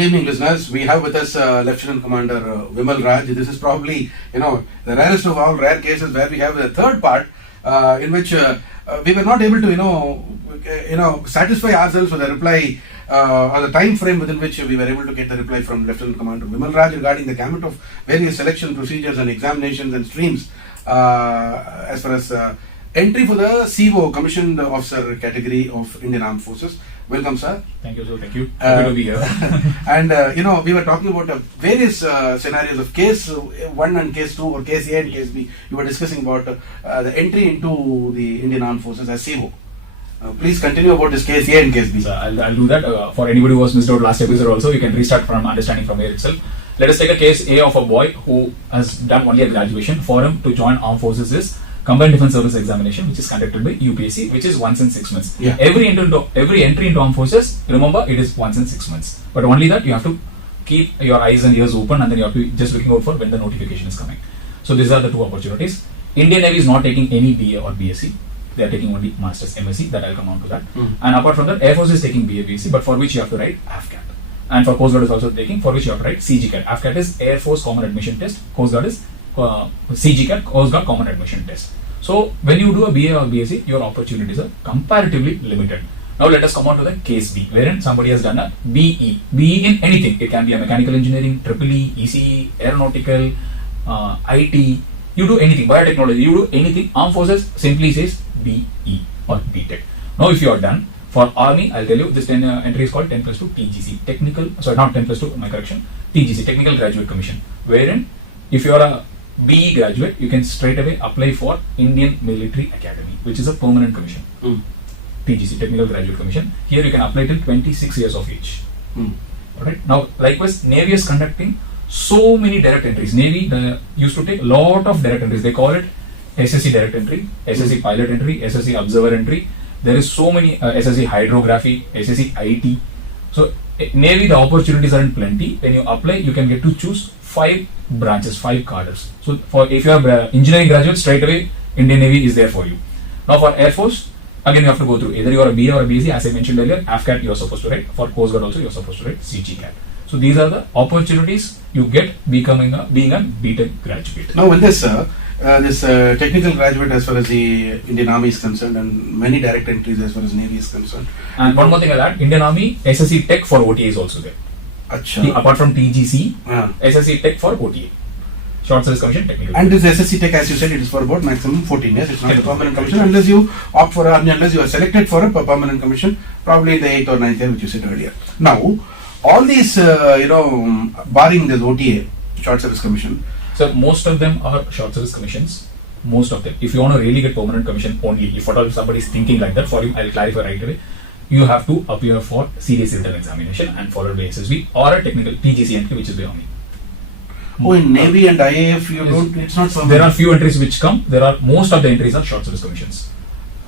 Good evening, listeners. We have with us Lieutenant Commander Vimalraj. This is probably, the rarest of all rare cases where we have a third part in which we were not able to, satisfy ourselves with a reply or the time frame within which we were able to get the reply from Lieutenant Commander Vimalraj regarding the gamut of various selection procedures and examinations and streams as far as entry for the CO, Commissioned Officer category of Indian Armed Forces. Welcome, sir. Thank you, sir. Thank you. Happy to be here. And, we were talking about various scenarios of case 1 and case 2 or case A and case B. You were discussing about the entry into the Indian Armed Forces as CO. Please continue about this case A and case B. So I'll do that. For anybody who was missed out last episode also, you can restart from understanding from here itself. Let us take a case A of a boy who has done only a graduation. For him to join Armed Forces is Combined Defence Service Examination, which is conducted by UPSC, which is once in 6 months. Yeah. Every entry into Armed Forces, remember, it is once in 6 months. But only that you have to keep your eyes and ears open, and then you have to be just looking out for when the notification is coming. So these are the two opportunities. Indian Navy is not taking any BA or BSc. They are taking only Masters MSc. That I'll come on to that. And apart from that, Air Force is taking BA BSc, but for which you have to write AFCAT. And for Coast Guard is also taking, for which you have to write CGCAT. AFCAT is Air Force Common Admission Test. Coast Guard is CGCAT, Coast Guard Common Admission Test. So when you do a BA or BSc, your opportunities are comparatively limited. Now let us come on to the case B, wherein somebody has done a BE. BE in anything. It can be a mechanical engineering, EE, ECE, aeronautical, IT. You do anything, biotechnology, you do anything. Armed Forces simply says BE or BTech. Now if you are done, for Army, I'll tell you, this entry is called 10 plus 2 TGC. Not 10 plus 2, my correction, TGC, Technical Graduate Commission, wherein if you are a BE graduate, you can straight away apply for Indian Military Academy, which is a permanent commission. TGC, Technical Graduate Commission. Here you can apply till 26 years of age. Alright. Now, likewise, Navy is conducting so many direct entries. Navy used to take a lot of direct entries. They call it SSC direct entry, SSC pilot entry, SSC observer entry. There is so many SSC hydrography, SSC IT. So, Navy, the opportunities are in plenty. When you apply, you can get to choose 5 branches, 5 cadres. So, if you are engineering graduate, straight away, Indian Navy is there for you. Now, for Air Force, again, you have to go through either you are a BA or a BSc, as I mentioned earlier, AFCAT you are supposed to write. For Coast Guard also, you are supposed to write CGCAT. So, these are the opportunities you get being a BTech graduate. Now, with this, this technical graduate as far as the Indian Army is concerned, and many direct entries as far as Navy is concerned. And one more thing I'll add, Indian Army, SSC Tech for OTA is also there. Apart from TGC, SSC Tech for OTA. Short Service Commission Technical. And this SSC Tech, as you said, it is for about maximum 14 years. It's not a permanent commission unless you opt for unless you are selected for a permanent commission, probably in the 8th or 9th year, which you said earlier. Now, all these, barring this OTA, Short Service Commission. So most of them are Short Service Commissions. Most of them. If you want to really get permanent commission only, if at all somebody is thinking like that, for you, I'll clarify right away. You have to appear for CDC written examination and followed by SSB or a technical TGC entry, which is by Army. Oh, in Navy and IAF, you don't. It's not permanent. There are few entries which come. Most of the entries are Short Service Commissions.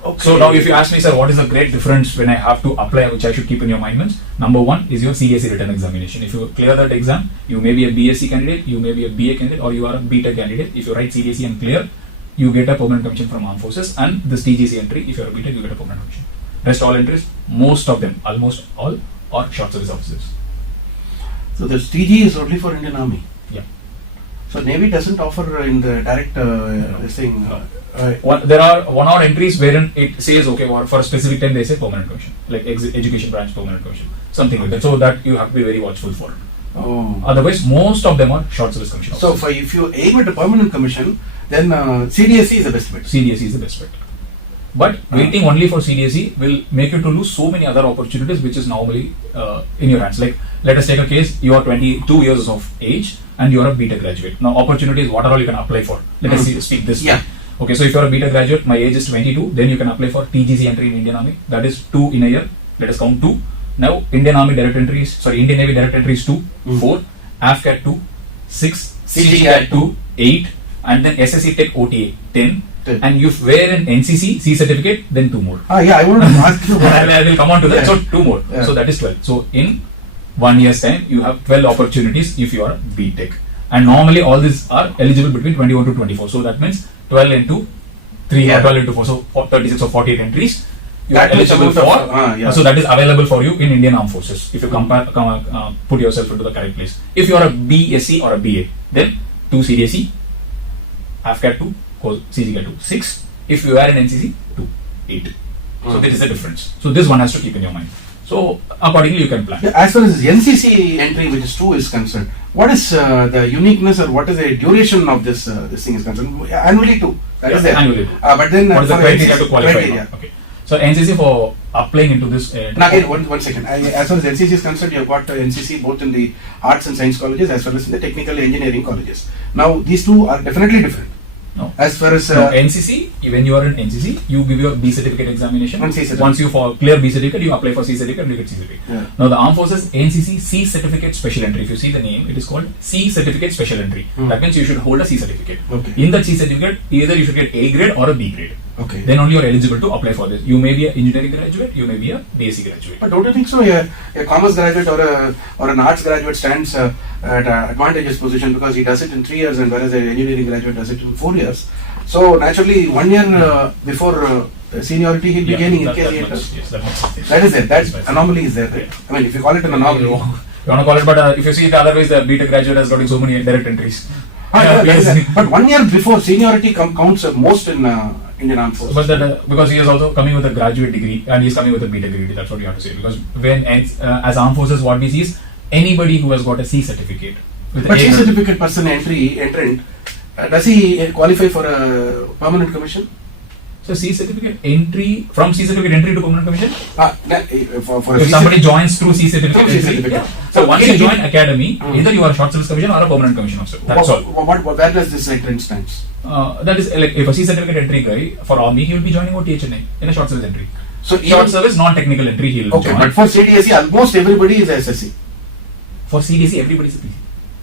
Okay. So now, if you ask me, sir, what is the great difference when I have to apply, which I should keep in your mind? Means number 1 is your CDC written examination. If you clear that exam, you may be a BSc candidate, you may be a BA candidate, or you are a BTech candidate. If you write CDC and clear, you get a permanent commission from Armed Forces, and this TGC entry, if you are a BTech, you get a permanent commission. Rest all entries, most of them, almost all, are Short Service officers. So this TG is only for Indian Army. Yeah. So Navy doesn't offer in the direct this thing. There are 1 odd entries wherein it says, okay, for a specific time they say permanent commission, like education branch permanent commission, something like that. So that you have to be very watchful for. Otherwise, most of them are Short Service Commission officers. So if you aim at a permanent commission, then CDSC is the best bet. CDSC is the best bet. But waiting only for CDSC will make you to lose so many other opportunities which is normally in your hands. Like, let us take a case, you are 22 years of age and you are a BTech graduate. Now, opportunities, what are all you can apply for? Let us speak this way. Okay, so if you are a BTech graduate, my age is 22, then you can apply for TGC entry in Indian Army. That is 2 in a year. Let us count 2. Now, Indian Navy direct entry is 2, 4, AFCAT 2, 6, CGCAT 2, 8, and then SSC Tech OTA 10. And if wear an NCC C certificate, then 2 more. I wanted to ask you. I will come on to that. So 2 more. So that is 12. So in 1 year's time, you have 12 opportunities if you are a BTech. And normally all these are eligible between 21 to 24. So that means 12 into 3 or 12 into 4. So 36 or 48 entries. you are That much eligible amount for. of, yeah. So that is available for you in Indian Armed Forces. If you put yourself into the correct place. If you are a BSc or a BA, then 2 CDSE, AFCAT 2, CCDA 2, 6. If you are in NCC, 2, 8. So there is a difference. So this one has to keep in your mind. So accordingly you can plan. Yeah, as far as NCC entry, which is 2, is concerned, what is the uniqueness or what is the duration of this thing is concerned? Annually 2. That is there. Annually 2. But then What is the for criteria to NCC qualify? criteria. Okay. So NCC for applying into this. Now again, one second. As far as NCC is concerned, you have got NCC both in the arts and science colleges as well as in the technical engineering colleges. Now these two are definitely different. No. As far as NCC, when you are in NCC, you give your B certificate examination. One C certificate. Once you clear B certificate, you apply for C certificate and you get C certificate. Yeah. Now the Armed Forces NCC C certificate special entry. If you see the name, it is called C certificate special entry. That means you should hold a C certificate. Okay. In that C certificate, either you should get A grade or a B grade. Okay. Then only you are eligible to apply for this. You may be an engineering graduate, you may be a BSc graduate. But don't you think so? A commerce graduate or an arts graduate stands at an advantageous position because he does it in 3 years, and whereas an engineering graduate does it in 4 years. So naturally, 1 year before seniority, he'll be gaining in case he enters. Yes, that makes sense. That is there. That That's anomaly is there. Right? Yeah. I mean, if you call it an anomaly. You want to call it, but if you see it otherwise, the BTech graduate has gotten so many direct entries. That is yes. there. But 1 year before seniority counts most in Indian Armed Forces. But that because he is also coming with a graduate degree and he is coming with a BTech degree. That's what you have to say. Because when as Armed Forces, what we see is anybody who has got a C certificate. With But A C grade- certificate person entrant, does he qualify for a permanent commission? So C certificate entry from C certificate entry to permanent commission. For a If C somebody certificate. joins through C certificate Through C entry, certificate. yeah. So once you join academy, either you are a short service commission or a permanent commission officer. That's all. Where does this entrant stands? That is like if a C certificate entry guy for army, he will be joining what THNA in a short service entry. So Short even, service, non-technical entry, he will okay, join. but for CDSE, almost everybody is SSC. For CDC, everybody is a PC.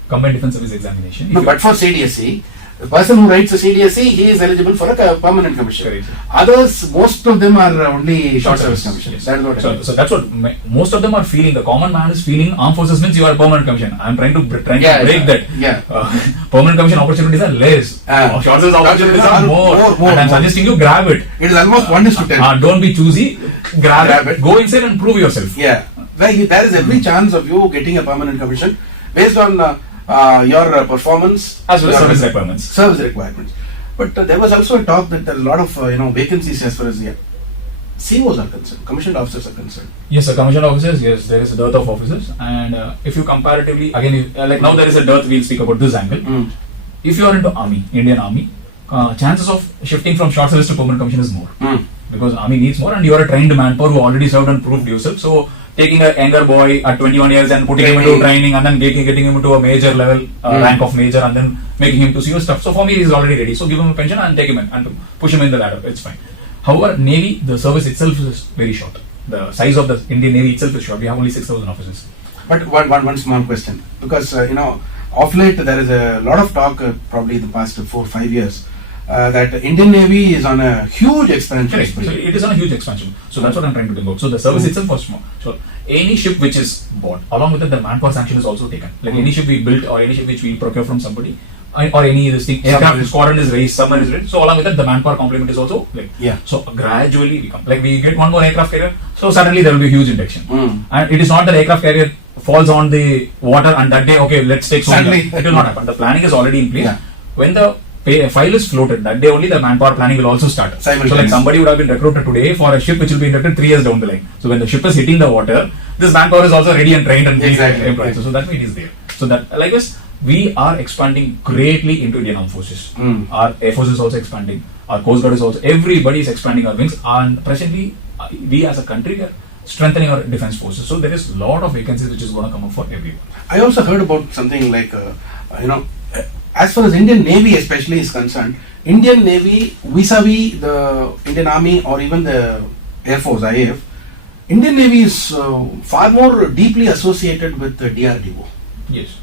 Combined Defense Service Examination. If No, you- but for CDSE, the person who writes a CDSE, he is eligible for a permanent commission. Correct. Others, most of them are only short service commission. Yes. That is what I mean. So that's what most of them are feeling. The common man is feeling armed forces means you are a permanent commission. I'm trying to break that. Yeah. Permanent commission opportunities are less. Short service opportunities are more. more, And I'm more. suggesting you grab it. It is almost 1:10. Don't be choosy. Grab Grab it. it. Go inside and prove yourself. Yeah. Like there is every chance of you getting a permanent commission based on your performance As well as your service requirements. service requirements. But there was also a talk that there are a lot of vacancies as far as the COs are concerned, commissioned officers are concerned. Yes, sir. Commissioned officers, yes, there is a dearth of officers. And if you comparatively, again, like now there is a dearth, we'll speak about this angle. Mm. If you are into army, Indian army, chances of shifting from short service to permanent commission is more. Mm. Because army needs more and you are a trained manpower who already served and proved yourself. So taking a younger boy at 21 years and putting him into training and then getting him into a major level, rank of major, and then making him to see your stuff. So for me, he's already ready. So give him a pension and take him in and push him in the ladder. It's fine. However, Navy, the service itself is very short. The size of the Indian Navy itself is short. We have only 6,000 officers. But one small question, because of late there is a lot of talk, probably in the past 4 or 5 years, that Indian Navy is on a huge expansion. Correct. So it is on a huge expansion. So that's what I'm trying to think about. So the service itself was small. So any ship which is bought, along with it, the manpower sanction is also taken. Like any ship we build or any ship which we procure from somebody, or any this thing, aircraft squadron is raised, submarine is raised. So along with that, the manpower complement is also like. Yeah. So gradually we come. Like we get one more aircraft carrier, so suddenly there will be a huge induction. Mm. And it is not that aircraft carrier falls on the water and that day, okay, let's take so many. Suddenly. It will not happen. The planning is already in place. Yeah. When the file is floated, that day only the manpower planning will also start. So like somebody would have been recruited today for a ship which will be inducted 3 years down the line. So when the ship is hitting the water, this manpower is also ready and trained and Exactly. employed. So that way it is there. So that like this, we are expanding greatly into Indian Armed Forces. Mm. Our Air Force is also expanding. Our Coast Guard is also. Everybody is expanding our wings. And presently, we as a country are strengthening our defense forces. So there is a lot of vacancies which is going to come up for everyone. I also heard about something like, as far as Indian Navy especially is concerned, Indian Navy vis-a-vis the Indian Army or even the Air Force, IAF, Indian Navy is far more deeply associated with the DRDO. Yes.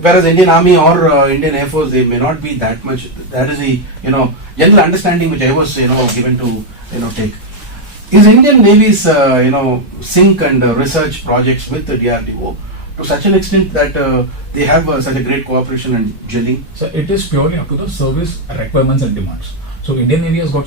Whereas Indian Army or Indian Air Force, they may not be that much. That is the general understanding which I was given to take. Is Indian Navy's sync and research projects with the DRDO to such an extent that they have such a great cooperation and gelling? So it is purely up to the service requirements and demands. So Indian Navy has got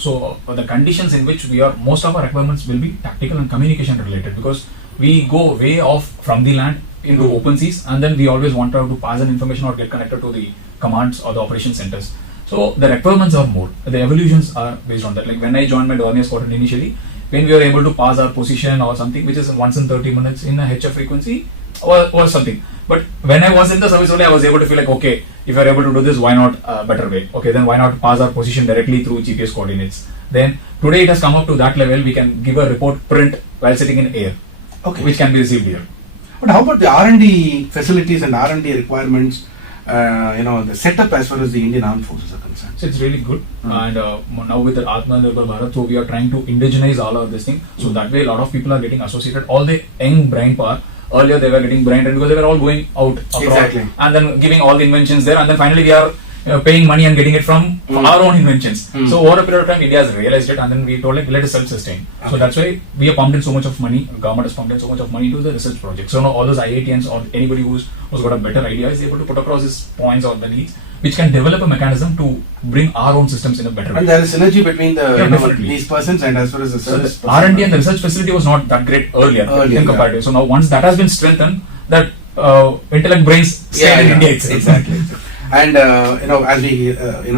the conditions in which we are, most of our requirements will be tactical and communication related, because we go way off from the land into open seas, and then we always want to pass an information or get connected to the commands or the operation centers. So the requirements are more. The evolutions are based on that. Like when I joined my Dornier squadron initially, when we were able to pass our position or something which is once in 30 minutes in a HF frequency or something. But when I was in the service only, I was able to feel like, okay, if we are able to do this, why not a better way? Okay, then why not pass our position directly through GPS coordinates? Then today it has come up to that level, we can give a report print while sitting in air, Okay. which can be received here. But how about the R&D facilities and R&D requirements, the setup as far as the Indian Armed Forces are concerned? So it's really good. And now with the Atmanirbhar Bharat, so we are trying to indigenize all of this thing. So that way a lot of people are getting associated, all the young brain power. Earlier they were getting brain drain because they were all going out abroad, Exactly. and then giving all the inventions there, and then finally we are paying money and getting it from our own inventions. So over a period of time, India has realized it, and then we told like, let us self-sustain. So Okay. that's why we have pumped in so much of money. Government has pumped in so much of money into the research project. So now all those IITians or anybody who's got a better idea is able to put across his points or the needs, which can develop a mechanism to bring our own systems in a better way. And there is synergy between definitely. these persons and as far as the So service. the R&D and the research facility was not that great earlier Earlier, in comparative. So now once that has been strengthened, that intellect brains stay in India itself. Exactly. And as we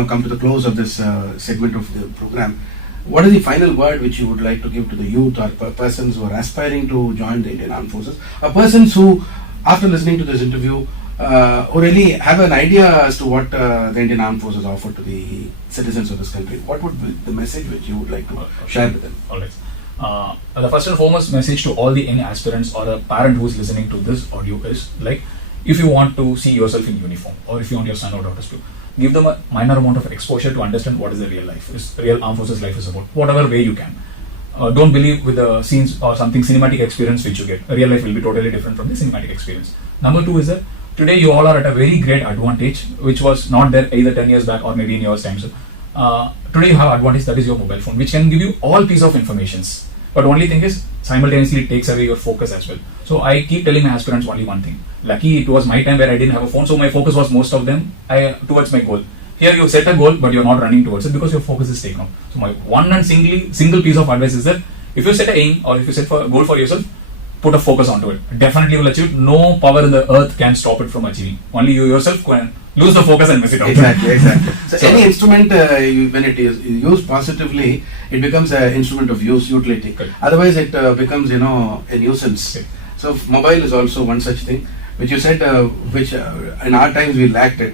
come to the close of this segment of the program, what is the final word which you would like to give to the youth or persons who are aspiring to join the Indian Armed Forces, or persons who, after listening to this interview, who really have an idea as to what the Indian Armed Forces offer to the citizens of this country? What would be the message which you would like to share with them? Alright. The first and foremost message to all the young aspirants or a parent who is listening to this audio is like, if you want to see yourself in uniform, or if you want your son or daughters to, give them a minor amount of exposure to understand what is the real life, real armed forces life is about, whatever way you can. Don't believe with the scenes or something cinematic experience which you get. Real life will be totally different from the cinematic experience. Number two is that today you all are at a very great advantage, which was not there either 10 years back or maybe in your time. So today you have advantage, that is your mobile phone, which can give you all piece of informations. But only thing is, simultaneously it takes away your focus as well. So I keep telling my aspirants only one thing. Lucky it was my time where I didn't have a phone, so my focus was most of them towards my goal. Here you set a goal, but you're not running towards it because your focus is taken off. So my one and single piece of advice is that if you set an aim or if you set a goal for yourself, put a focus onto it. Definitely you will achieve it. No power in the earth can stop it from achieving. Only you yourself can lose the focus and mess it up. Exactly. So any instrument, when it is used positively, it becomes an instrument of utility. Correct. Otherwise, it becomes a nuisance. Okay. So mobile is also one such thing, which you said, which in our times we lacked it.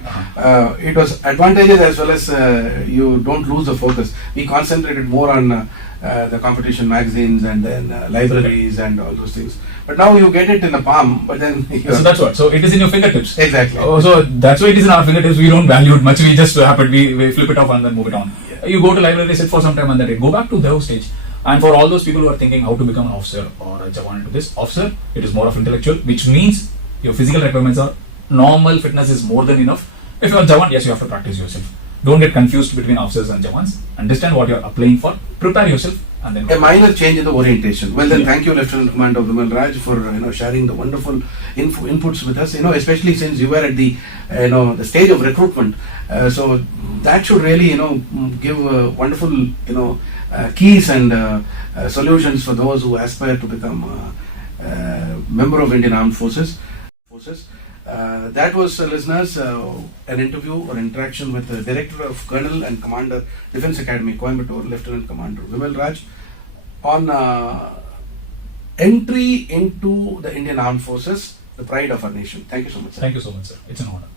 It was advantageous as well as you don't lose the focus. We concentrated more on the competition magazines and then libraries and all those things. But now you get it in the palm, but then So that's what. So it is in your fingertips. Exactly. So that's why it is in our fingertips. We don't value it much. We just happen we flip it off and then move it on. You go to library, sit for some time, and then go back to the stage. And for all those people who are thinking how to become an officer or a Jawan into this, officer, it is more of intellectual, which means your physical requirements are normal fitness is more than enough. If you are Jawan, yes, you have to practice yourself. Don't get confused between officers and Jawans. Understand what you are applying for. Prepare yourself, and then a minor change in the orientation. Well, then, thank you, Lieutenant Commander Vimalraj, for sharing the wonderful inputs with us. Especially since you were at the the stage of recruitment. So that should really give wonderful keys and solutions for those who aspire to become a member of Indian Armed Forces. That was, listeners, an interview or interaction with the Director of Colonel and Commander Defence Academy, Coimbatore, Lieutenant Commander Vimalraj, on entry into the Indian Armed Forces, the pride of our nation. Thank you so much, sir. Thank you so much, sir. It's an honor.